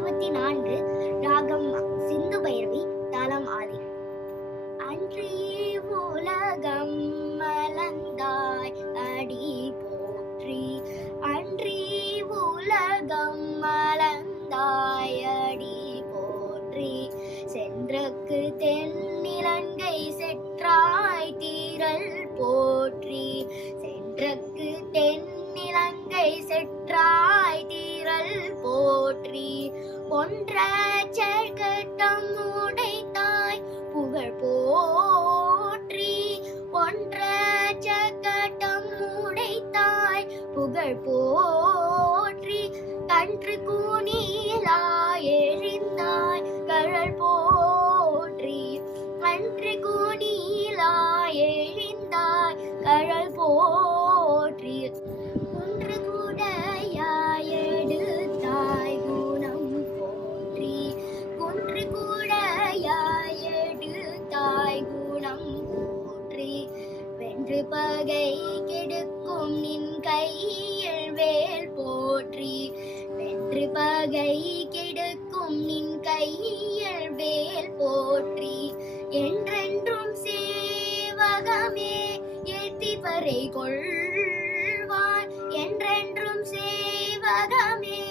24 ராகம் சிந்து பைரவி தாளம் ஆதி. அன்றே உலகம் மலர்ந்தாய் அடி போற்றி, அன்றே உலகம் மலர்ந்தாய் அடி போற்றி, சென்றக்கு தென்னிலங்கை செற்றாய் தீரல் போற்றி, சென்றக்கு தென்னிலங்கை செற்றாய் தீரல் போற்றி, ஒன்ற செல்கட்டம் உடைத்தாய் புகழ் போற்றி, ஒன்ற செல்கட்டம் உடைத்தாய் புகழ் போற்றி, கன்று கூனிலாய் எழுந்தாய் கழல் போற்றி, கன்று கூனிலாய் எழுந்தாய் கழல் போற்றி, குன்று கூடையாய் எடுத்தாய் குணம் போற்றி, குன்று கூடையாய் எடுத்தாய் குணம் போற்றி, வென்று பகை கெடுக்கும் நின் கையில் வேல் போற்றி, வென்று பகை கெடுக்கும் நின் கையில் வேல் போற்றி, என்றென்றும் சேவகமே ஏத்தி பறை கொள்வாய், என்றென்றும் சேவகமே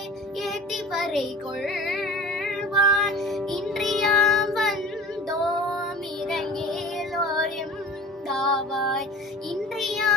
ஏத்தி பறை கொள்வாய், இன்றியாம் வந்தோம் இறங்கேலோரும் காவாய், இன்றியா